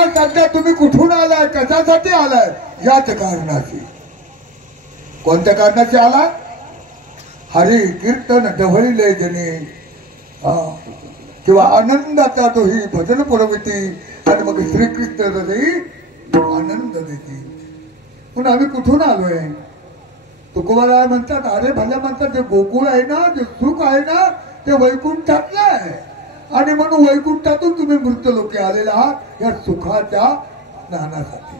आता सध्या तुम्ही कुठून आलाय, कशासाठी आलाय, याच कारणाची. कोणत्या कारणाची आला? हरी कीर्तन ढवळिले जने, किंवा आनंदाचा तो ही भजन पुरविती आणि मग श्रीकृष्ण हृदयी आनंद देते. म्हणून आम्ही कुठून आलोय? तुकोबाराय म्हणतात, अरे भल्या म्हणतात, जे गोकुळ आहे ना, जे सुख आहे ना, ते वैकुंठातलं आहे. आणि म्हणून वैकुंठातून तुम्ही मृत्यूलोकी आलेला आहात या सुखाच्या ज्ञानासाठी.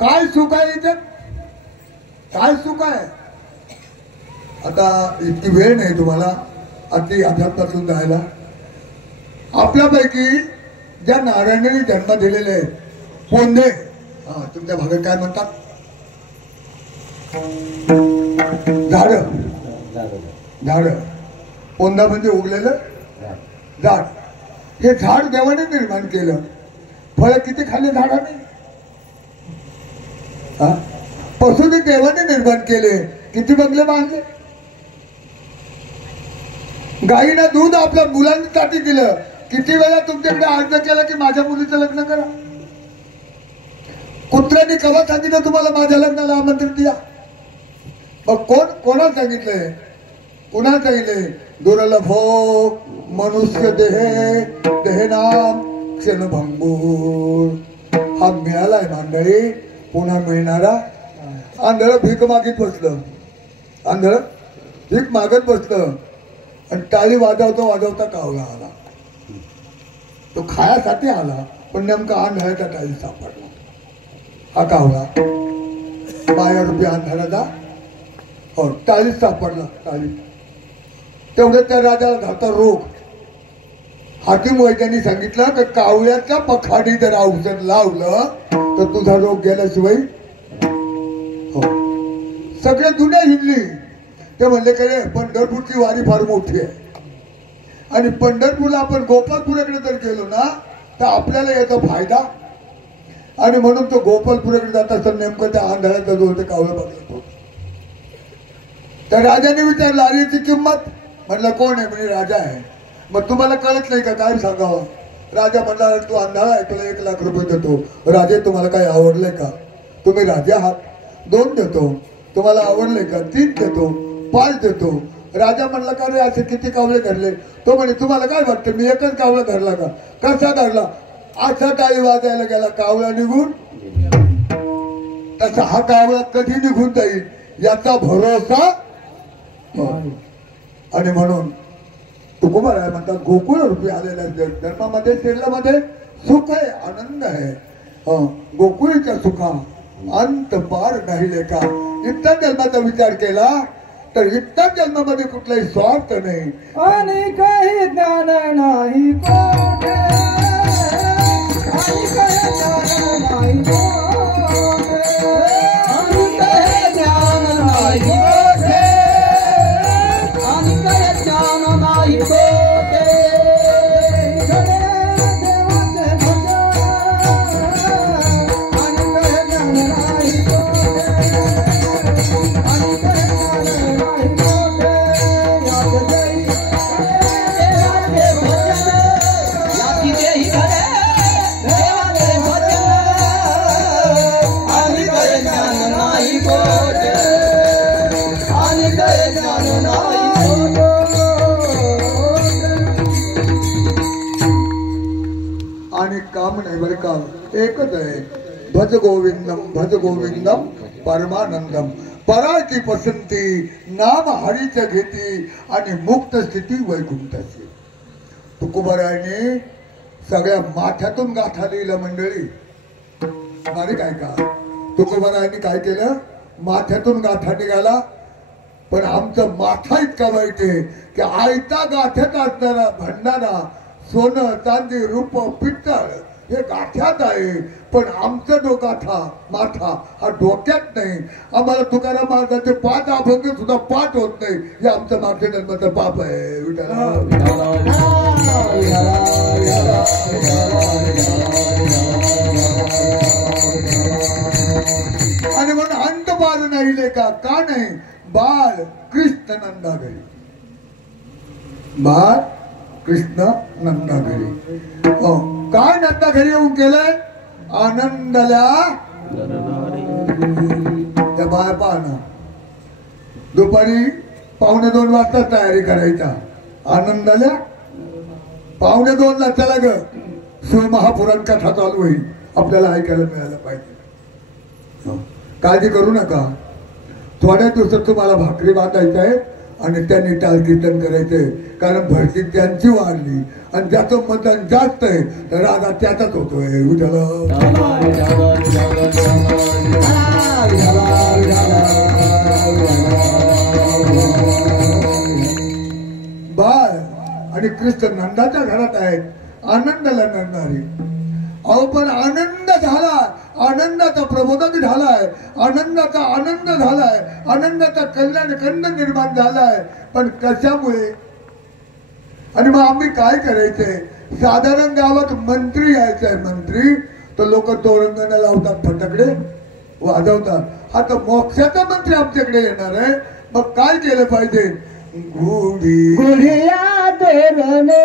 काय सुख आहे याच्यात? काय सुख आहे? आता इतकी वेळ नाही तुम्हाला अति अध्यात्मातून जायला. आपल्यापैकी ज्या नारायणाने जन्म दिलेले आहेत, पोंदे, तुमच्या भागात काय म्हणतात? झाड. झाड. पोंदा म्हणजे उगलेलं झाड. हे झाड देवाने निर्माण केलं. फळ किती खाल्ले झाडाने? पशुने देवाने निर्माण केले. किती बंगले बांधले? गाईनं दूध आपल्या मुलांसाठी दिलं. किती वेळा तुमच्याकडे अर्ज केला की माझ्या मुलीचं लग्न करा? कुत्र्याने केव्हा सांगितलं तुम्हाला माझ्या लग्नाला आमंत्रण द्या? मग कोणा सांगितलंय? कुणा सांगितले? दुर्लभो मनुष्य देहनाम क्षणभंगूर. हा मिळालाय मंडळी, पुन्हा मिळणारा. आंधळ भीक मागीत बसलं. आंधळ भीक मागत बसलं आणि टाळी वाजवता कावला आला. तो खायासाठी आला, पण नेमका आंधळ्याच्या टाळी सापडला. हा कावला माया रुपये आंधळ्याचा टाळी सापडला. टाळी तेवढं त्या राजाला घाता रोग. हाकीम वैद्यांनी सांगितलं की कावळ्याच्या पखाडी जर औषध लावलं तर तुझा रोग गेल्याशिवाय. सगळे दुनिया हिंडली. ते म्हणले की रे, पंढरपूरची वारी फार मोठी आहे आणि पंढरपूरला आपण गोपालपुराकडे जर गेलो ना तर आपल्याला याचा फायदा. आणि म्हणून तो गोपालपुराकडे जात असताना नेमकं त्या आंधळ्याचा जो ते कावळं बघलं होतं. त्या राजाने विचारलं, अरे याची किंमत? म्हणलं कोण आहे? म्हणजे राजा आहे. मग तुम्हाला कळत नाही का? काय सांगावं? राजा म्हणला, तू आंधळा आहे, तुला 1 लाख रुपये देतो. राजे, तुम्हाला काय आवडलंय का? तुम्ही राजे आहात. 2 देतो. तुम्हाला आवडले का? 3 देतो. 5 देतो. राजा म्हणला, का रे असे किती कावळे धरले? तो म्हणे, तुम्हाला काय वाटतं मी एकच कावळा धरला का? कसा धरला? असा टाळी वाजायला गेला, कावळा निघून. तसा हा कावळा कधी निघून जाईल याचा भरोसा. आणि म्हणून तुकोबाराय म्हणतात, गोकुळ रूपी आलेल्या धर्मामध्ये शरीरामध्ये सुख आहे, आनंद आहे. गोकुळीच्या सुखा अंत पार नाही लेखा. इतर जन्माचा विचार केला तर इतर जन्मामध्ये कुठलाही स्वार्थ नाही आणि काही ज्ञान नाही कोठे. आणि काही ज्ञान नाही कोठे. आणि काही ज्ञान नाही कोठे. आणि काही ज्ञान नाही कोठे. आणि काम नाही बरं का, एकच आहे. भज गोविंदम परमानंदम. पराची पसंती नाम हरीच्या घेती आणि मुक्त स्थिती वैकुंठाची. तुकोबारायने सगळ्या माथ्यातून गाथा लिहिला मंडळी. बारीक आहे का? तुकोबारायने काय केलं? माथ्यातून गाथा निघाला. पण आमचं माथा इतका वाईट आहे की आयता गाठ्यात असणारा भंडारा, सोनं चांदी रूप पित्तळ हे गाठ्यात आहे, पण आमचा जो गाठा माथा हा डोक्यात नाही. आम्हाला तुकाराम महाराजांचे 5 अभंग सुद्धा पाठ होत नाही. हे आमचं मागच्या जन्माचं पाप आहे. आणि म्हणून अंत बाल नाही लेखा. का नाही? बाल कृष्ण नंदा घरी. बाल कृष्ण नंदा घरी. काय नंदा घरी येऊन केलंय आनंदाला त्या बाया पाहणं दुपारी 1:45 वाजता तयारी करायचा आनंदाला 1:45 ला चला ग शिवमहापुराण कथा चालू होईल आपल्याला ऐकायला मिळायला पाहिजे. काळजी करू नका थोड्या दिवसात तुम्हाला भाकरी बांधायचं आहे आणि त्यांनी टाळ कीर्तन करायचंय कारण भरती त्यांची वाढली आणि ज्याचं मतदान जास्त आहे तर राजा त्याचाच होतोय. बाळ आणि कृष्ण नंदाच्या घरात आहेत आनंदाला नडणारी. अहो पण आनंद झाला आनंदाचा प्रबोधक झालाय आनंदाचा आनंद झालाय आनंदाचा कल्याण खंड निर्माण झालाय पण कशामुळे. आणि मग आम्ही काय करायचंय साधारण गावात मंत्री यायचंय मंत्री तर लोक तोरंगणं लावतात फटाकडे वाजवतात. आता मोक्षाचा मंत्री आमच्याकडे येणार आहे मग काय केलं पाहिजे गुढी गुढिया तोरणे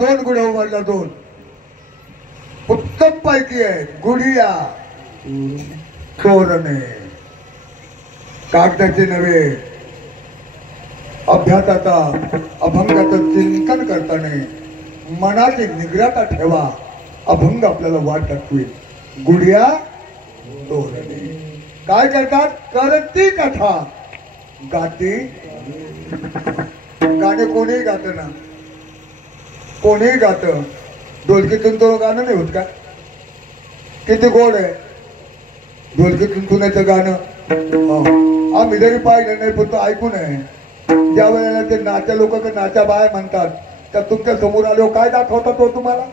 दोन गुढ्या उभारल्या दोन उत्तम पैकी आहे गुढिया तोरणे कागदाचे नव्हे अभ्यासाचा अभंगाचं चिंतन करताना मनाची निग्रहता ठेवा अभंग आपल्याला वाट दाखवेल. गुढिया तोरणे काय करतात करती कथा गाती गाणे कोणीही गात ना कोणीही गात ढोलकीतून तो गाणं नाही होत का किती गोड आहे ढोलकीतून तुण्याचं गाणं आम्ही जरी पाहिलं नाही पण तो ऐकून आहे. ज्या वेळेला ते नाच्या लोक नाच्या बाय म्हणतात तर तुमच्या समोर आलो काय दाखवतात तो तुम्हाला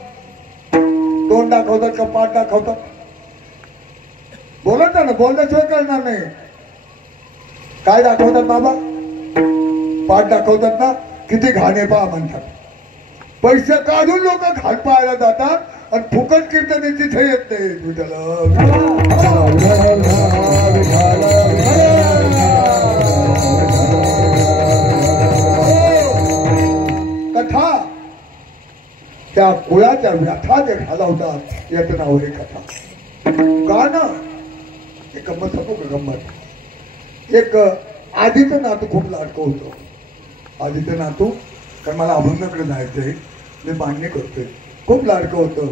तोंड दाखवतात का पाठ दाखवतात बोलत ना बोलल्याशिवाय कळणार नाही. काय दाखवतात बाबा पाठ दाखवतात ना किती घाणे पहा म्हणतात. पैसे काढून लोक घाट पाहायला जातात आणि फुकट कीर्तन तिथे येत नाही. कथा त्या कुळाच्या व्यथा जे घालवतात याचं नाव आहे कथा. गाणं एक गंमत सांगू का गंमत. एक आधीचं नातू खूप लाडकं होतं आधीचं नातू कारण मला अभंगाकडे जायचंय मी मान्य करतोय खूप लाडकं होतं.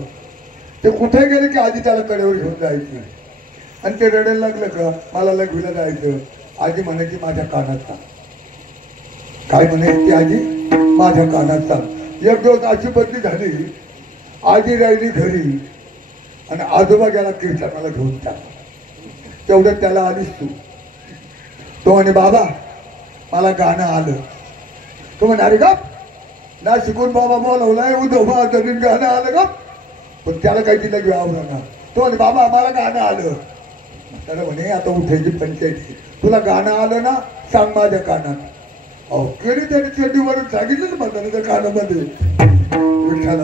ते कुठे गेले की आधी त्याला कडेवर घेऊन जायचं आणि ते रडायला लागलं का मला लघवीला जायचं. आजी म्हणायची माझ्या कानात सांग काय म्हणायची आजी माझ्या कानात सांग. एक दिवस अशी बदली झाली आजी राहिली घरी आणि आजोबा गेला कीर्तनाला घेऊन टाकला. तेवढं त्याला आलीस तू तो म्हणे बाबा मला गाणं आलं. तो म्हणे अरे गप ना शिकून बाबा बोलवलाय उद्धव तरी गाणं आलं का पण त्याला काही तिला घ्यावं ना. तो म्हणे बाबा मला गाणं आलं. त्याला म्हणे आता उठायची पंचायती तुला गाणं आलं ना सांग माझ्या कानात. अहो केली त्याने चेंडीवरून सांगितलं ना मला त्या कानामध्ये विठ्ठल